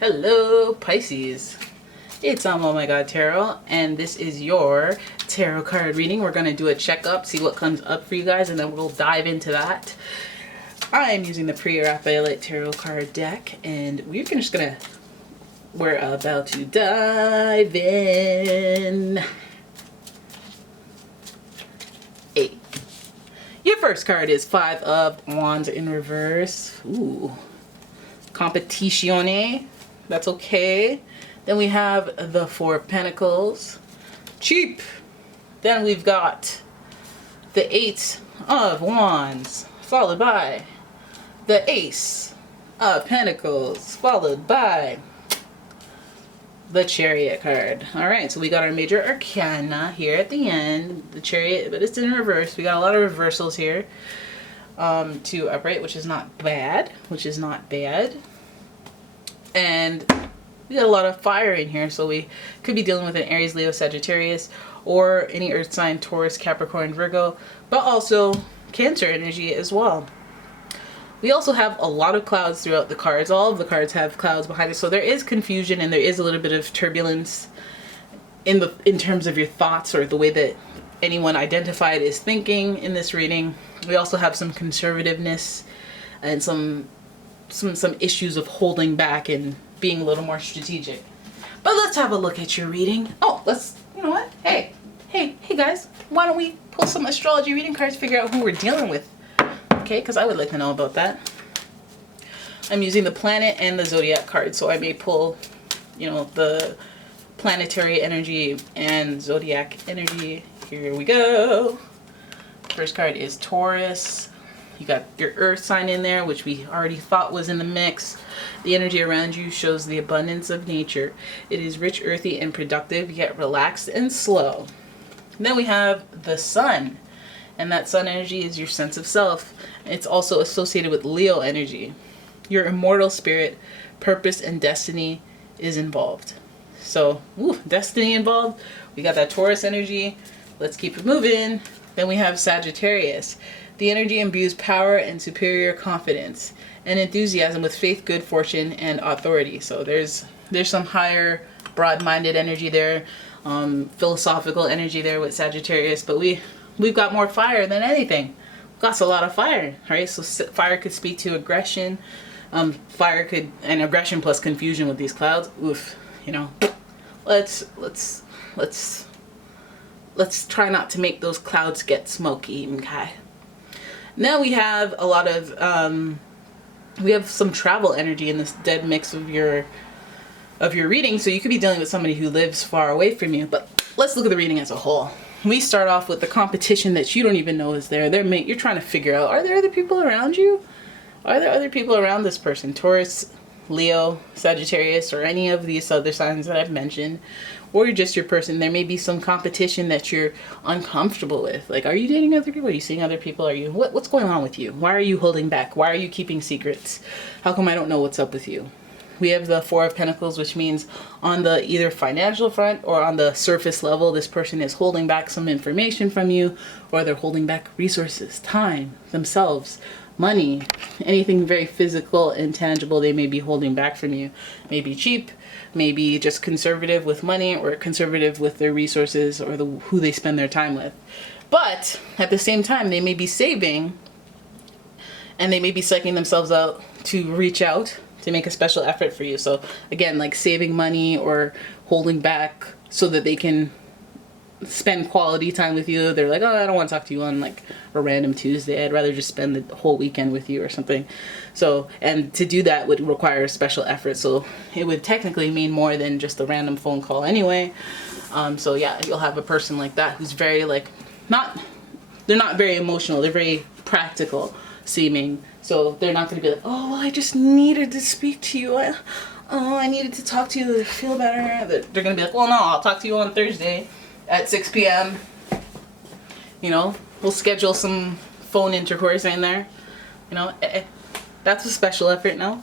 Hello Pisces, it's umomgtarot, and this is your tarot card reading. We're going to do a checkup, see what comes up for you guys, and then we'll dive into that. I am using the Pre-Raphaelite tarot card deck, and we're about to dive in. Your first card is Five of Wands in reverse. Ooh, competizione. That's okay. Then we have the Four of Pentacles. Cheap. Then we've got the Eight of Wands, followed by the Ace of Pentacles, followed by the Chariot card. All right, so we got our major arcana here at the end, the Chariot, but it's in reverse. We got a lot of reversals here. To upright, which is not bad, And we got a lot of fire in here, so we could be dealing with an Aries, Leo, Sagittarius, or any earth sign, Taurus, Capricorn, Virgo, but also Cancer energy as well. We also have a lot of clouds throughout the cards. All of the cards have clouds behind it, so there is confusion and there is a little bit of turbulence in terms of your thoughts or the way that anyone identified is thinking in this reading. We also have some conservativeness and some issues of holding back and being a little more strategic. But let's have a look at your reading. Oh, you know what? Hey guys, why don't we pull some astrology reading cards, figure out who we're dealing with? Okay, because I would like to know about that. I'm using the planet and the zodiac card, so I may pull, the planetary energy and zodiac energy. Here we go. First card is Taurus. You got your earth sign in there, which we already thought was in the mix. The energy around you shows the abundance of nature. It is rich, earthy, and productive, yet relaxed and slow. And then we have the sun. And that sun energy is your sense of self. It's also associated with Leo energy. Your immortal spirit, purpose, and destiny is involved. So, destiny involved. We got that Taurus energy. Let's keep it moving. Then we have Sagittarius. The energy imbues power and superior confidence and enthusiasm with faith, good fortune, and authority. So there's some higher, broad-minded energy there, philosophical energy there with Sagittarius. But we've got more fire than anything. We've got a lot of fire, right? So fire could speak to aggression. And aggression plus confusion with these clouds. Oof, let's try not to make those clouds get smoky, okay? Now we have a lot of we have some travel energy in this dead mix of your reading, so you could be dealing with somebody who lives far away from you. But let's look at the reading as a whole. We start off with the competition that you don't even know is there. You're trying to figure out, are there other people around you? Are there other people around this person? Taurus, Leo, Sagittarius, or any of these other signs that I've mentioned, or you're just your person. There may be some competition that you're uncomfortable with. Like, are you dating other people? Are you seeing other people? What's going on with you? Why are you holding back? Why are you keeping secrets? How come I don't know what's up with you? We have the Four of Pentacles, which means on the either financial front or on the surface level, this person is holding back some information from you, or they're holding back resources, time, themselves, money, anything very physical and tangible they may be holding back from you. Maybe cheap, maybe just conservative with money, or conservative with their resources or who they spend their time with. But at the same time, they may be saving and they may be psyching themselves out to reach out to make a special effort for you. So again, like saving money or holding back so that they can spend quality time with you. They're like, oh, I don't want to talk to you on like a random Tuesday. I'd rather just spend the whole weekend with you or something. So, and to do that would require a special effort. So it would technically mean more than just a random phone call anyway. So yeah, you'll have a person like that who's very they're not very emotional. They're very practical seeming. So they're not going to be like, oh, well, I just needed to speak to you. I needed to talk to you to feel better. They're going to be like, well, no, I'll talk to you on Thursday at 6 p.m. We'll schedule some phone intercourse in there. That's a special effort now.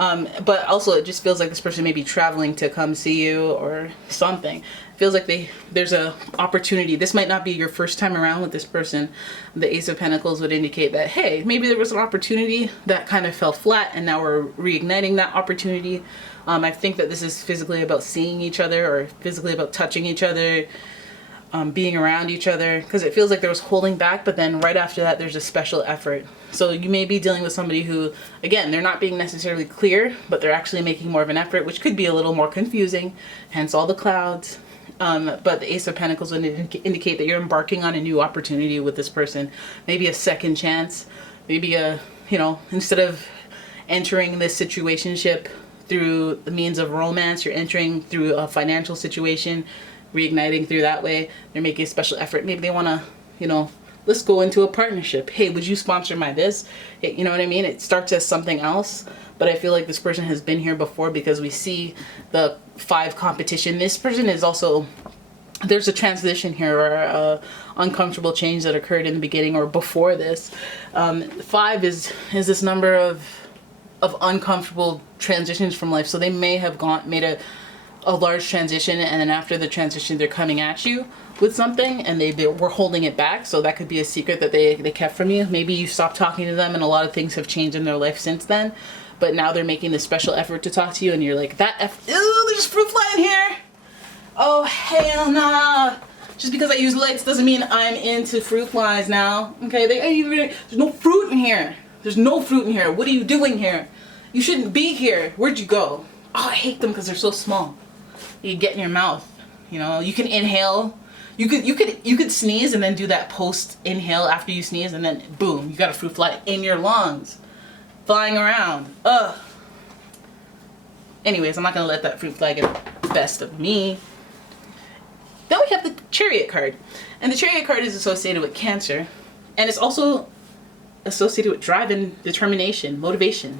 But also it just feels like this person may be traveling to come see you or something. It feels like there's a opportunity. This might not be your first time around with this person. The Ace of Pentacles would indicate that, hey, maybe there was an opportunity that kind of fell flat and now we're reigniting that opportunity. I think that this is physically about seeing each other or physically about touching each other, being around each other, because it feels like there was holding back, but then right after that there's a special effort. So you may be dealing with somebody who, again, they're not being necessarily clear, but they're actually making more of an effort, which could be a little more confusing, hence all the clouds. But the Ace of Pentacles would indicate that you're embarking on a new opportunity with this person, maybe a second chance, maybe instead of entering this situationship through the means of romance, you're entering through a financial situation, reigniting through that way. They're making a special effort. Maybe they want to, let's go into a partnership. Hey, would you sponsor my this? Hey, you know what I mean? It starts as something else, but I feel like this person has been here before because we see the 5 competition. This person is also, there's a transition here or a uncomfortable change that occurred in the beginning or before this. 5 is this number of uncomfortable transitions from life. So they may have made a large transition, and then after the transition they're coming at you with something and they were holding it back. So that could be a secret that they kept from you. Maybe you stopped talking to them and a lot of things have changed in their life since then, but now they're making this special effort to talk to you and you're like, there's fruit fly in here. Oh hell nah. Just because I use lights doesn't mean I'm into fruit flies now. Okay, there's no fruit in here. There's no fruit in here. What are you doing here? You shouldn't be here. Where'd you go? Oh, I hate them because they're so small. You get in your mouth. You can inhale. You could sneeze and then do that post inhale after you sneeze, and then boom, you got a fruit fly in your lungs, flying around. Ugh. Anyways, I'm not gonna let that fruit fly get the best of me. Then we have the Chariot card, and the Chariot card is associated with Cancer, and it's also associated with drive and determination, motivation.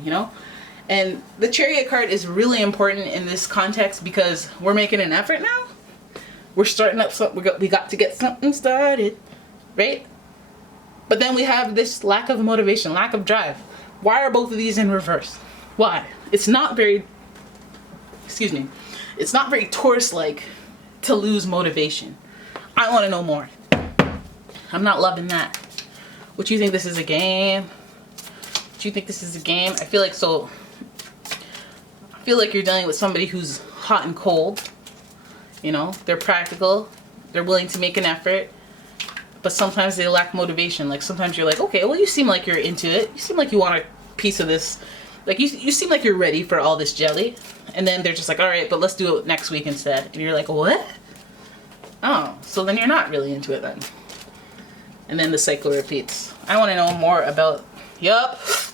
And the Chariot card is really important in this context because we're making an effort now. We're starting up something. We got to get something started, right? But then we have this lack of motivation, lack of drive. Why are both of these in reverse? Why? It's not very Taurus-like to lose motivation. I want to know more. I'm not loving that. What do you think, this is a game? Do you think this is a game? I feel like you're dealing with somebody who's hot and cold. They're practical. They're willing to make an effort. But sometimes they lack motivation. Like sometimes you're like, okay, well you seem like you're into it. You seem like you want a piece of this. Like you seem like you're ready for all this jelly. And then they're just like, all right, but let's do it next week instead. And you're like, what? Oh, so then you're not really into it then. And then the cycle repeats. I want to know more about,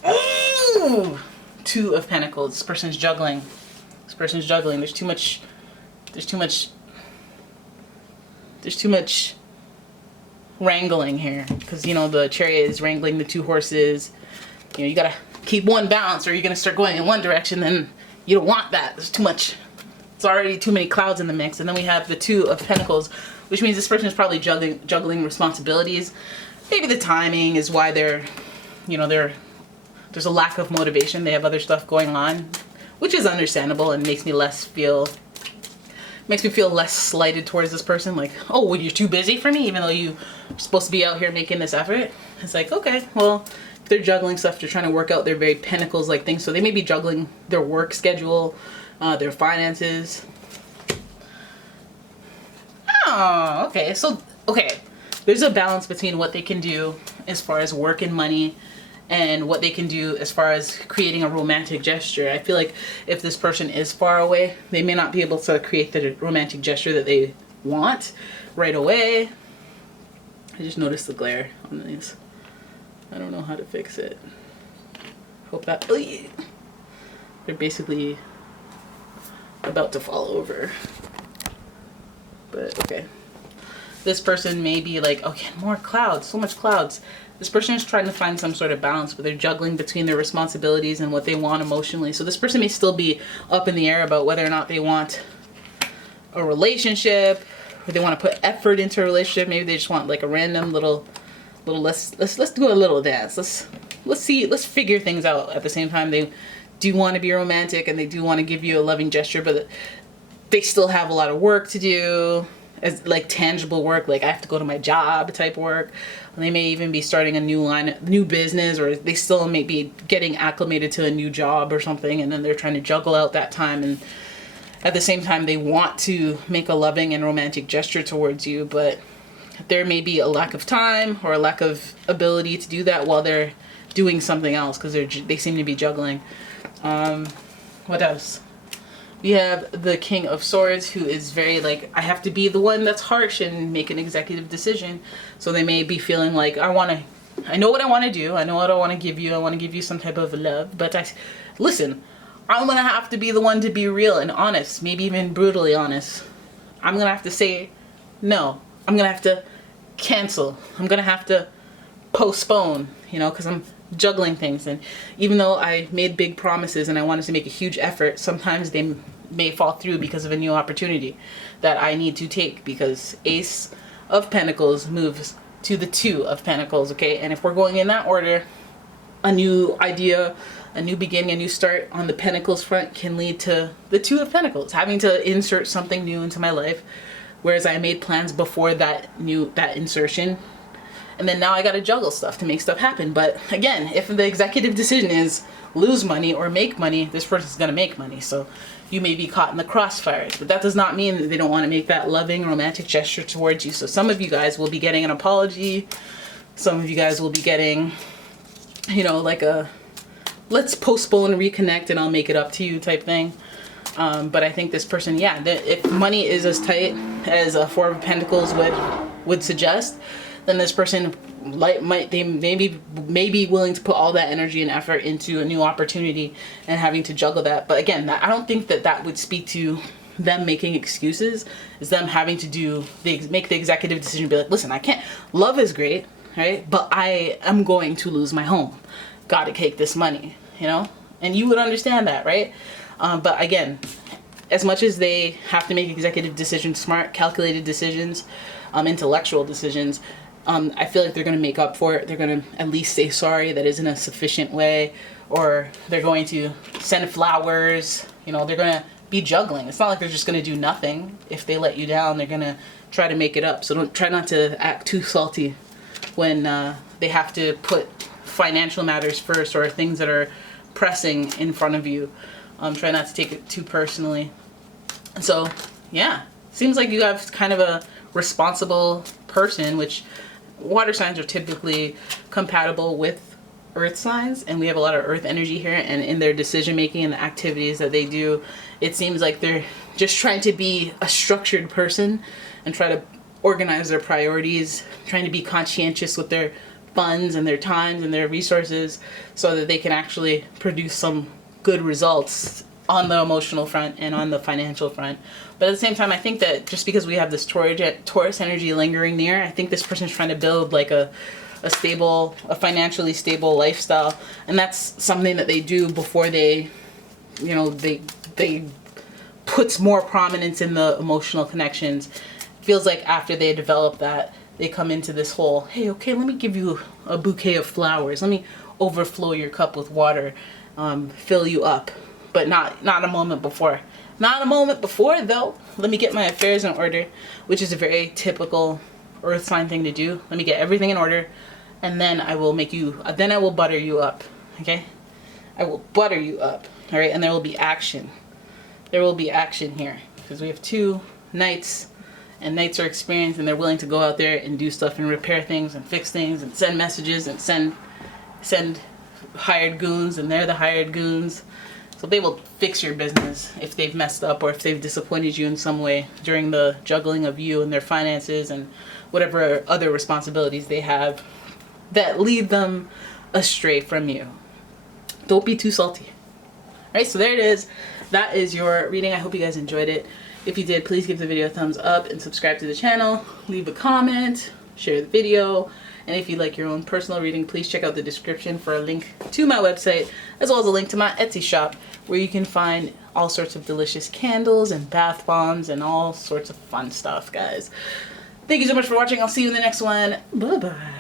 Ooh! 2 of Pentacles. This person's juggling. There's too much wrangling here. Because, the Chariot is wrangling the 2 horses. You gotta keep one balance or you're gonna start going in one direction, then you don't want that. There's too much. It's already too many clouds in the mix. And then we have the 2 of Pentacles, which means this person is probably juggling responsibilities. Maybe the timing is why there's a lack of motivation. They have other stuff going on, which is understandable and makes me feel less slighted towards this person. Like, oh, well, you're too busy for me, even though you're supposed to be out here making this effort. It's like, okay, well, if they're juggling stuff, they're trying to work out their very Pentacles-like things. So they may be juggling their work schedule, their finances. Oh, okay. So, there's a balance between what they can do as far as work and money and what they can do as far as creating a romantic gesture. I feel like if this person is far away, they may not be able to create the romantic gesture that they want right away. I just noticed the glare on these. I don't know how to fix it. Hope that... They're basically about to fall over. But, okay. This person may be like, okay, more clouds, so much clouds. This person is trying to find some sort of balance, but they're juggling between their responsibilities and what they want emotionally. So this person may still be up in the air about whether or not they want a relationship, or they want to put effort into a relationship. Maybe they just want like a random little let's do a little dance. Let's figure things out. At the same time, they do want to be romantic and they do want to give you a loving gesture, but they still have a lot of work to do, as like tangible work, like I have to go to my job type work. And they may even be starting a new business, or they still may be getting acclimated to a new job or something, and then they're trying to juggle out that time, and at the same time they want to make a loving and romantic gesture towards you, but there may be a lack of time or a lack of ability to do that while they're doing something else, because they seem to be juggling. What else? We have the King of Swords, who is very like, I have to be the one that's harsh and make an executive decision. So they may be feeling like, I know what I want to do. I know what I want to give you. I want to give you some type of love. But listen, I'm going to have to be the one to be real and honest, maybe even brutally honest. I'm going to have to say no. I'm going to have to cancel. I'm going to have to postpone, because I'm juggling things. And even though I made big promises and I wanted to make a huge effort, sometimes they may fall through because of a new opportunity that I need to take, because Ace of Pentacles moves to the Two of Pentacles, okay? And if we're going in that order, a new idea, a new beginning, a new start on the Pentacles front can lead to the Two of Pentacles, having to insert something new into my life, whereas I made plans before that insertion. And then now I gotta juggle stuff to make stuff happen. But again, if the executive decision is lose money or make money, this person's gonna make money. So you may be caught in the crossfires. But that does not mean that they don't want to make that loving, romantic gesture towards you. So some of you guys will be getting an apology. Some of you guys will be getting, like a let's postpone, reconnect, and I'll make it up to you type thing. But I think this person, if money is as tight as a Four of Pentacles would suggest, then this person may be willing to put all that energy and effort into a new opportunity and having to juggle that. But again, I don't think that would speak to them making excuses. It's them having to make the executive decision, be like, listen, I can't, love is great, right? But I am going to lose my home. Gotta take this money, and you would understand that, right? But again, as much as they have to make executive decisions, smart, calculated decisions, intellectual decisions, I feel like they're going to make up for it. They're going to at least say sorry that isn't a sufficient way, or they're going to send flowers. They're going to be juggling. It's not like they're just going to do nothing. If they let you down, they're going to try to make it up. So try not to act too salty when they have to put financial matters first, or things that are pressing in front of you. Try not to take it too personally. So seems like you have kind of a responsible person, which water signs are typically compatible with earth signs, and we have a lot of earth energy here, and in their decision making and the activities that they do, it seems like they're just trying to be a structured person and try to organize their priorities, trying to be conscientious with their funds and their times and their resources, so that they can actually produce some good results on the emotional front and on the financial front. But at the same time, I think that just because we have this Taurus energy lingering near, I think this person's trying to build like a financially stable lifestyle, and that's something that they do before they puts more prominence in the emotional connections. Feels like after they develop that, they come into this whole, hey, okay, let me give you a bouquet of flowers, let me overflow your cup with water, fill you up. But not a moment before. Not a moment before, though. Let me get my affairs in order, which is a very typical earth sign thing to do. Let me get everything in order, and then I will butter you up, okay? I will butter you up, all right? And there will be action. There will be action here, because we have two knights, and knights are experienced, and they're willing to go out there and do stuff and repair things and fix things and send messages and send hired goons, and they're the hired goons. So they will fix your business if they've messed up, or if they've disappointed you in some way during the juggling of you and their finances and whatever other responsibilities they have that lead them astray from you. Don't be too salty. All right, so there it is. That is your reading. I hope you guys enjoyed it. If you did, please give the video a thumbs up and subscribe to the channel. Leave a comment, share the video. And if you'd like your own personal reading, please check out the description for a link to my website, as well as a link to my Etsy shop, where you can find all sorts of delicious candles and bath bombs and all sorts of fun stuff, guys. Thank you so much for watching. I'll see you in the next one. Bye-bye.